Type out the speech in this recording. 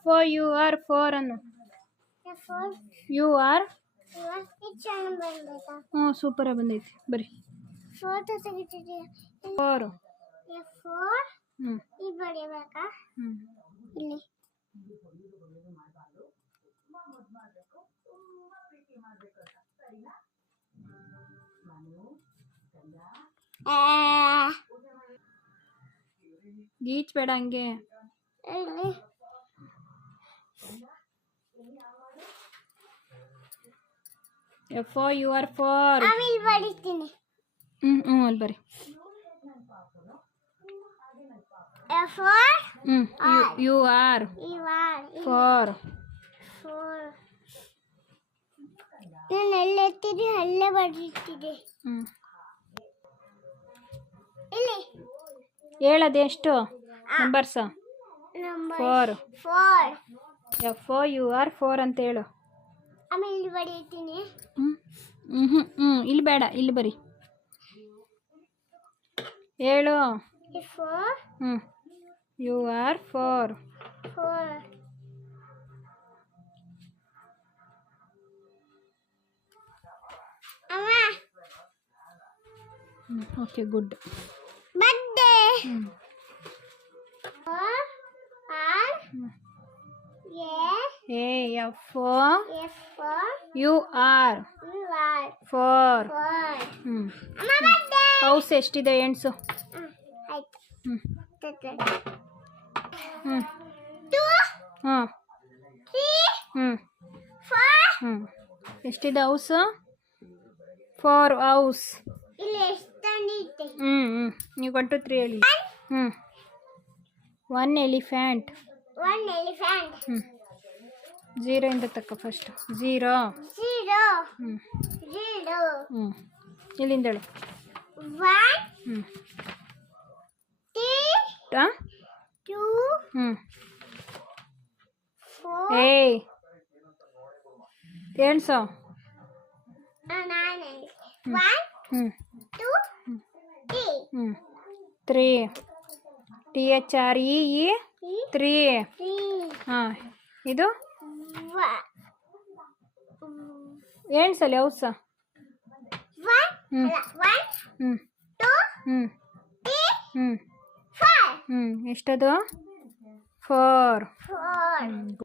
FOUR four ಅನ್ನು UR ಹ್ಞೂ ಸೂಪರಾಗಿ ಬಂದೈತಿ ಬರೀ ಫೋರ್ ಹ್ಞೂ ಹ್ಞೂ ಇಲ್ಲಿ ಗೀಚ್ಬೇಡ ಹಂಗೆ FOUR ಫೋರ್ ಬರೀತೀನಿ ಹ್ಞೂ ಅಲ್ಲಿ ಬರೀ UR ಫೋರ್ ನಾನು ಎಲ್ಲೆತ್ತಿದೆ ಅಲ್ಲೇ ಬರೀತಿದೆ ಇಲ್ಲಿ ಹೇಳೋದೆಷ್ಟು ನಂಬರ್ಸ ಫೋರ್ FOUR ಫೋರ್ ಅಂತ ಹೇಳು ಆಮೇಲೆ ಇಲ್ಲಿ ಬರೀತೀನಿ ಇಲ್ಲಿ ಬೇಡ ಇಲ್ಲಿ ಬರಿ ಹೇಳು UR ಫೋರ್ ಓಕೆ ಗುಡ್ ಬಡ್ಡೆ FOUR ಫೋರ್ ಹೌಸ್ ಎಷ್ಟಿದೆ ಎಣ್ಸು ಎಷ್ಟಿದೆ ಹೌಸು ಫೋರ್ ಹೌಸ್ ನೀವು 1 2 3 ಹೇಳಿ 1 ಎಲಿಫೆಂಟ್ 0 ಇಂದ ತಕ್ಕ ಫಸ್ಟ್ 0 ಇಲ್ಲಿಂದ ಹೇಳು 1 ಎಣ್ಸೋ 3 THREE 3 ಇದು ಎಣ್ಸಲ್ಲಿ ಹೌಸ ಎಷ್ಟದು 4